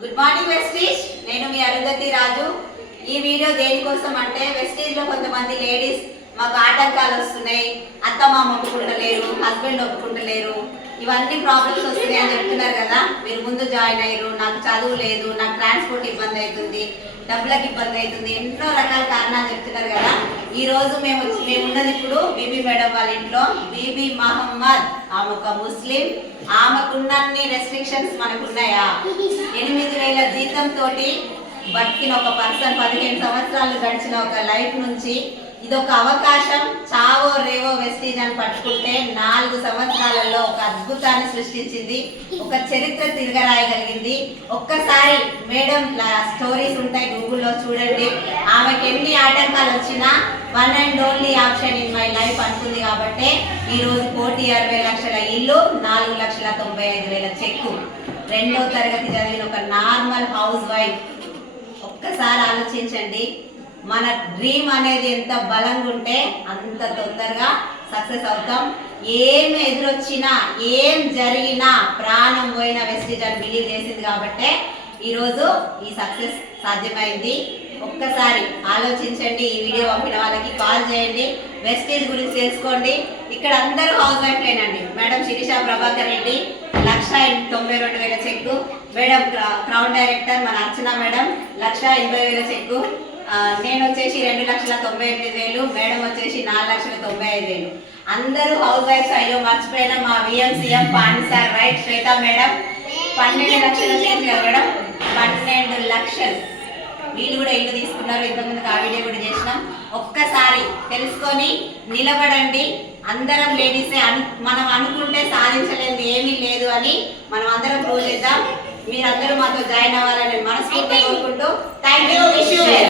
Good morning Vestige. నేను మీ అరుంధతి రాజు. ఈ video దేనికోసం అంటే వెస్టీజ్ లో కొంతమంది లేడీస్ మాకు ఆటంకాలు వస్తున్నాయి, అత్త మామ ఒప్పుకుంటలేరు, హస్బెండ్ ఒప్పుకుంటలేరు, ఇవన్నీ ప్రాబ్లమ్స్ వస్తున్నాయి అని చెప్తున్నారు కదా. మీరు ముందు జాయిన్ అయ్యారు, నాకు చదువు లేదు, నాకు ట్రాన్స్పోర్ట్ ఇబ్బంది అవుతుంది, డబ్బులకు ఇబ్బంది అవుతుంది, ఎన్నో రకాల కారణాలు చెప్తున్నారు కదా. ఈ రోజు మేమున్నది ఇప్పుడు బీబీ మేడం వాళ్ళ ఇంట్లో. బీబీ మహమ్మద్ ఆమె ఒక ముస్లిం. ఆమెకున్నన్ని రెస్ట్రిక్షన్స్ మనకున్నాయా? 8,000 జీతంతో బతికిన ఒక పర్సన్, 15 సంవత్సరాలు గడిచిన ఒక లైఫ్ నుంచి ఇదొక అవకాశం, చావో రేవో వెస్టీజ్ అని పట్టుకుంటే 4 సంవత్సరాలలో ఒక అద్భుతాన్ని సృష్టించింది, ఒక చరిత్ర తిరగరాయగలిగింది. ఒక్కసారి మేడం స్టోరీస్ ఉంటాయి గూగుల్లో చూడండి. ఆమెకి ఎన్ని ఆటంకాలు వచ్చినా one and only option in my life అనుకుంది కాబట్టి ఈరోజు 1,60,00,000 లక్షల ఇల్లు, 4,95,000 చెక్కు. 2వ తరగతి చదివిన ఒక నార్మల్ హౌస్ వైఫ్. ఒక్కసారి ఆలోచించండి, మన డ్రీమ్ అనేది ఎంత బలంగా ఉంటే అంత తొందరగా సక్సెస్ అవుతాం. ఏం ఎదురొచ్చినా, ఏం జరిగినా ప్రాణం పోయిన వెస్టీజ్ అని బిలీవ్ చేసింది కాబట్టే ఈరోజు ఈ సక్సెస్ సాధ్యమైంది. ఒక్కసారి ఆలోచించండి. ఈ వీడియో పంపిన వాళ్ళకి కాల్ చేయండి, వెస్టీజ్ గురించి తెలుసుకోండి. ఇక్కడ అందరూ హౌస్ వైఫ్లేనండి. మేడం శిరీష ప్రభాకర్ రెడ్డి 1,92,000 చెక్కు. మేడం క్రౌన్ డైరెక్టర్ మన అర్చన మేడం 1,80,000 చెక్కు. నేను వచ్చేసి 2,98,000, మేడం వచ్చేసి 4,95,000. అందరూ హౌస్ వైఫ్స్. అయ్యో మర్చిపోయినా మా విఎంసీఎం పాండి సార్, రైట్ శ్వేత మేడం 12 లక్షలు చేసి కదా మేడం, 12 లక్షలు. వీళ్ళు కూడా ఇల్లు తీసుకున్నారు, ఇంతకుముందుకు ఆ వీడియో కూడా చేసినాం. ఒక్కసారి తెలుసుకొని నిలబడండి. అందరం లేడీసే. మనం అనుకుంటే సాధించలేదు ఏమీ లేదు అని మనం అందరం ప్రూవ్ చేద్దాం. మీరందరూ మాతో జాయిన్ అవ్వాలని మనస్ఫూర్తిగా కోరుకుంటూ